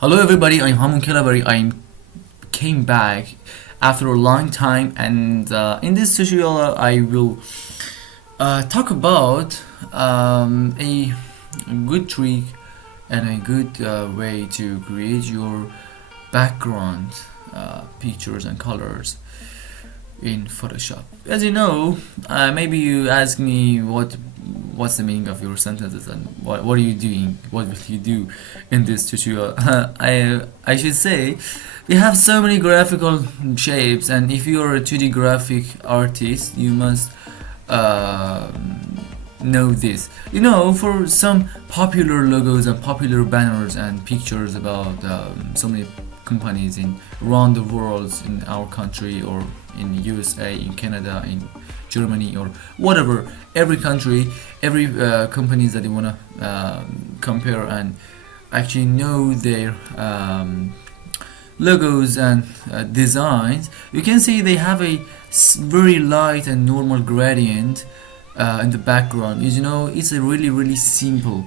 Hello everybody, I'm Hamun Kelabari. I came back after a long time, and in this tutorial I will talk about a good trick and a good way to create your background pictures and colors in Photoshop. As you know, maybe you ask me what's the meaning of your sentences and what are you doing? What will you do in this tutorial? I should say we have so many graphical shapes, and if you are a 2D graphic artist, you must know this. You know, for some popular logos and popular banners and pictures about so many companies in around the world, in our country or in USA, in Canada, in Germany, or whatever, every country, every companies that you want to compare and actually know their logos and designs, you can see they have a very light and normal gradient in the background. You know, it's a really simple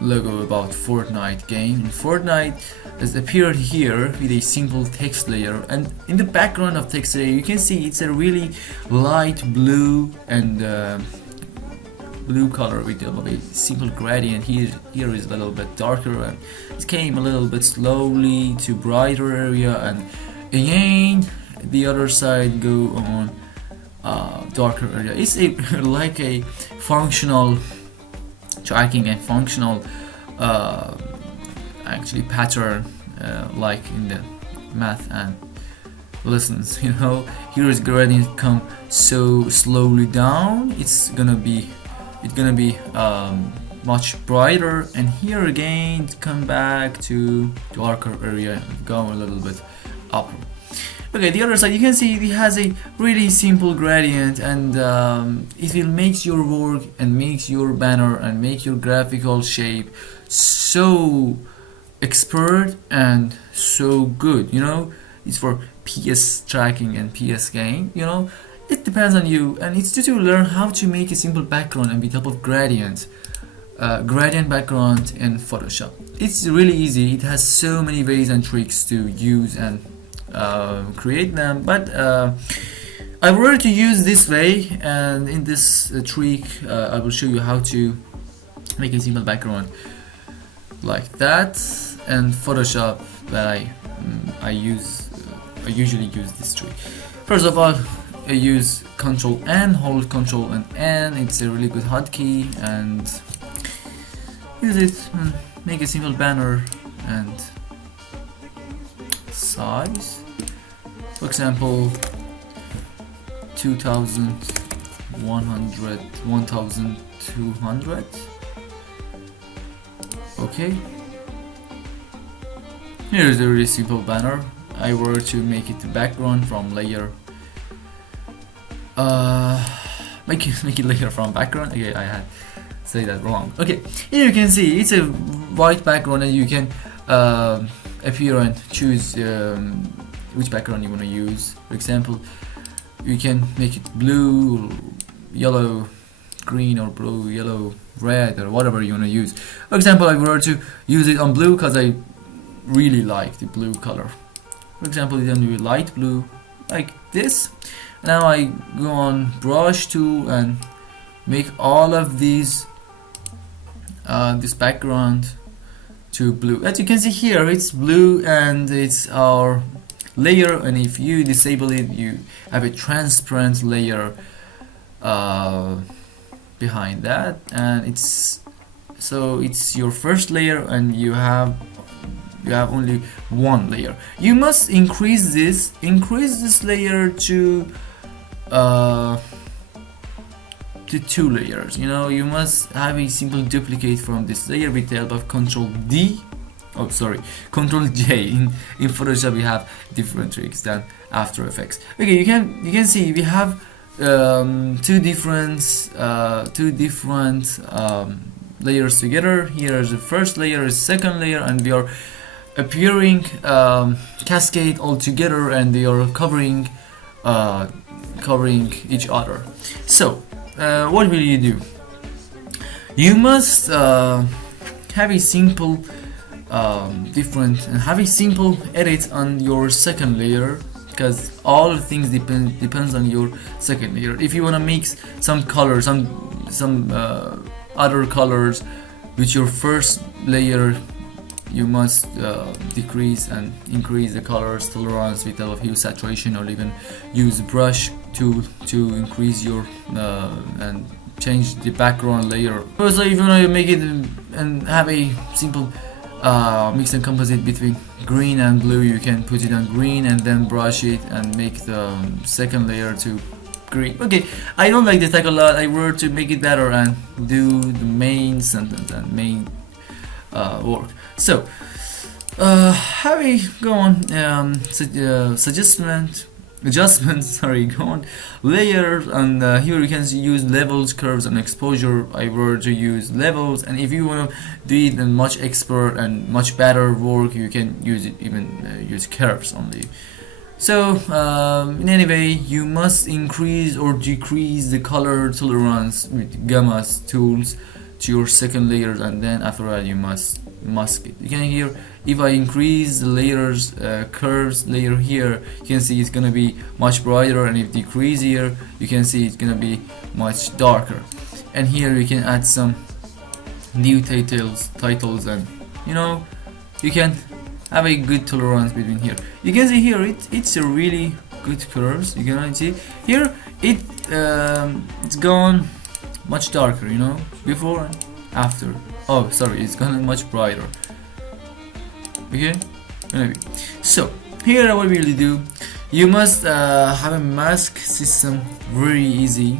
logo about Fortnite game. Fortnite has appeared here with a simple text layer, and in the background of text layer you can see it's a really light blue and blue color with a simple gradient. Here is a little bit darker, and it came a little bit slowly to brighter area, and again the other side go on darker area. It's like a functional tracking and functional actually pattern like in the math and lessons. You know, here is gradient come so slowly down, it's gonna be much brighter, and here again come back to darker area and go a little bit up. Okay, the other side you can see it has a really simple gradient, and it will make your work and makes your banner and make your graphical shape so expert and so good. You know, it's for PS tracking and PS game. You know, it depends on you, and it's to learn how to make a simple background and with help of gradient background in Photoshop. It's really easy. It has so many ways and tricks to use and create them, but I wanted to use this way, and in this trick I will show you how to make a simple background like that. And Photoshop that I usually use this trick. First of all, I use Control N, hold Control and N. It's a really good hotkey, and use it and make a simple banner and size. For example, 2100, 1200. Okay. Here is a really simple banner. I were to make it the background from layer. Make it layer from background. Okay, I had say that wrong. Okay, here you can see it's a white background, and you can appear and choose which background you want to use. For example, you can make it blue, yellow, green, or blue, yellow, red, or whatever you want to use. For example, I were to use it on blue because I really like the blue color. For example, you can do light blue like this. Now I go on brush tool and make all of these this background to blue. As you can see here, it's blue and it's our layer, and if you disable it, you have a transparent layer behind that, and it's your first layer, and you have only one layer. You must increase this layer to 2 layers. You know, you must have a simple duplicate from this layer with the help of Control J. In Photoshop we have different tricks than After Effects. Okay, you can see we have two different layers together. Here is the first layer, is second layer, and we are appearing cascade all together, and they are covering each other. So what will you do? You must have a simple different and have a simple edit on your second layer, because all things depends on your second layer. If you want to mix some colors, some other colors with your first layer, you must decrease and increase the colors tolerance with a hue saturation, or even use brush tool to increase your and change the background layer. Also, if you want to make it and have a simple mix and composite between green and blue, you can put it on green and then brush it and make the second layer to green. Okay, I don't like the tag a lot. I were to make it better and do the main sentence and main work. So how we go on adjustment sorry, go on layers, and here you can use levels, curves, and exposure. I were to use levels, and if you want to do it in much expert and much better work, you can use it even use curves only. So in any way, you must increase or decrease the color tolerance with gammas tools to your second layers, and then after that you must mask it. You can hear if I increase the layers curves layer here, you can see it's gonna be much brighter, and if decrease here, you can see it's gonna be much darker. And here you can add some new titles, and you know, you can have a good tolerance between here. You can see here it's a really good curves. You can see here it's gone much darker, you know, before and after. Oh sorry, it's gone much brighter. Okay, maybe. So here what we really do, you must have a mask system very easy.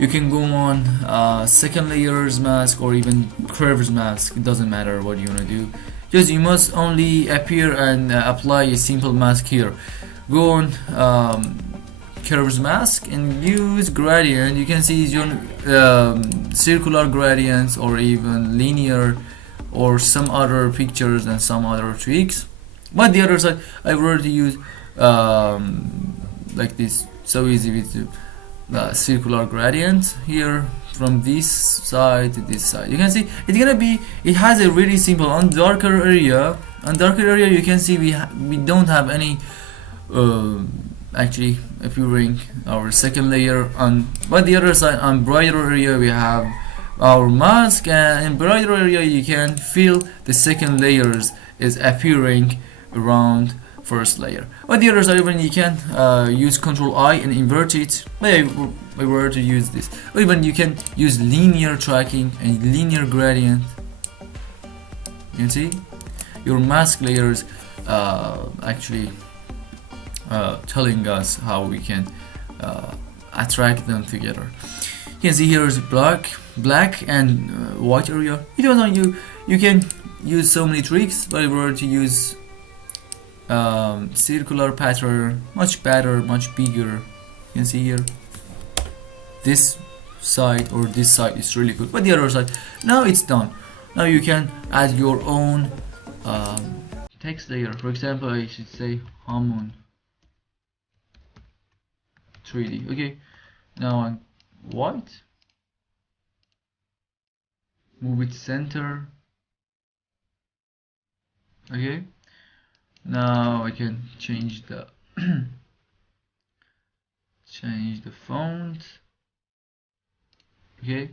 You can go on second layers mask or even curves mask, it doesn't matter what you want to do. Just you must only appear and apply a simple mask here. Go on curves mask and use gradient. You can see your circular gradients or even linear or some other pictures and some other tweaks. But the other side I already use like this, so easy with the circular gradient here from this side to this side. You can see it's gonna be, it has a really simple on darker area. On darker area you can see we don't have any actually appearing our second layer on, but the other side on brighter area we have our mask, and in brighter area you can feel the second layers is appearing around first layer. But the other side, even you can use Control I and invert it. Maybe we were to use this, or even you can use linear tracking and linear gradient. You can see your mask layers actually telling us how we can attract them together. You can see here is black and white area. It depends on you. You can use so many tricks, but if we were to use circular pattern, much better, much bigger. You can see here this side or this side is really good, but the other side, now it's done. Now you can add your own text layer. For example, I should say Hammond 3D. Okay, now on white, move it center. Okay, now I can change the change the font. Okay,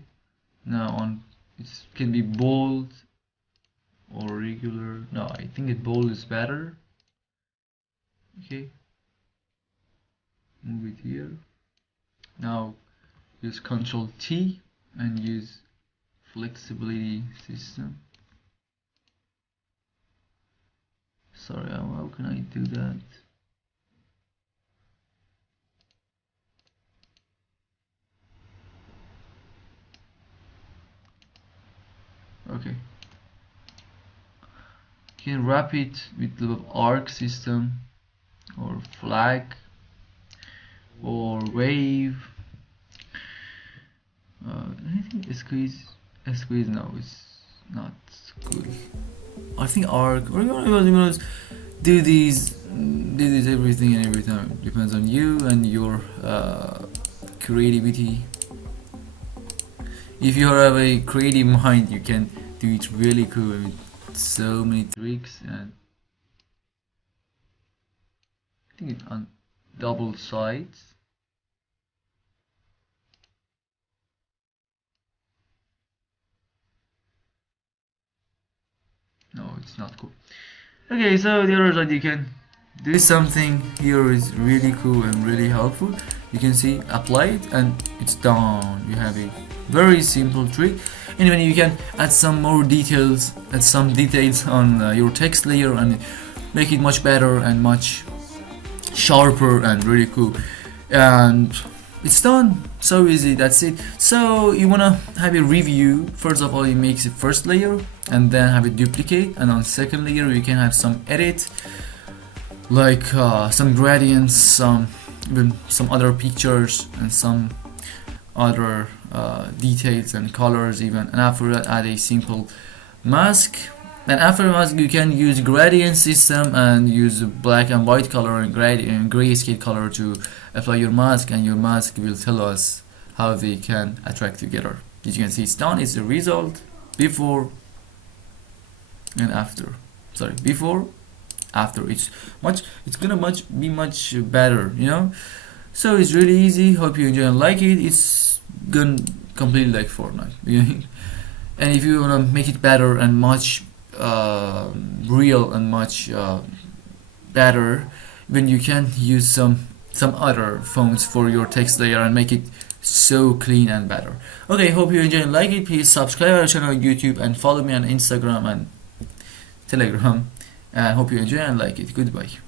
now on it can be bold or regular. No, I think it bold is better. Okay, move it here. Now use Control T and use flexibility system. Sorry, how can I do that? Okay, you can wrap it with the arc system or flag or wave. Anything squeeze no, it's not good. I think arc, or you want to do these everything and every time. Depends on you and your creativity. If you have a creative mind, you can do it really cool. so many tricks, and I think it's on double sides. No, it's not cool. Okay, so the other side, you can do something here is really cool and really helpful. You can see apply it and it's done. You have a very simple trick. Anyway, you can add some more details, add some details on your text layer and make it much better and much sharper and really cool. And it's done. So easy. That's it. So you wanna have a review. First of all, you make the first layer and then have a duplicate, and on second layer you can have some edit, like some gradients, even some other pictures and some other details and colors even, and after that add a simple mask. And after mask you can use gradient system and use black and white color and grayscale color to apply your mask, and your mask will tell us how they can attract together. As you can see, it's done. It's the result before and after. Sorry, before, after. It's gonna be much better, you know. So it's really easy. Hope you enjoy and like it. It's gonna completely like Fortnite. And if you wanna make it better and much real and much better, then you can use some other fonts for your text layer and make it so clean and better. Okay, hope you enjoy and like it. Please subscribe our channel on YouTube and follow me on Instagram and Telegram. And hope you enjoy and like it. Goodbye.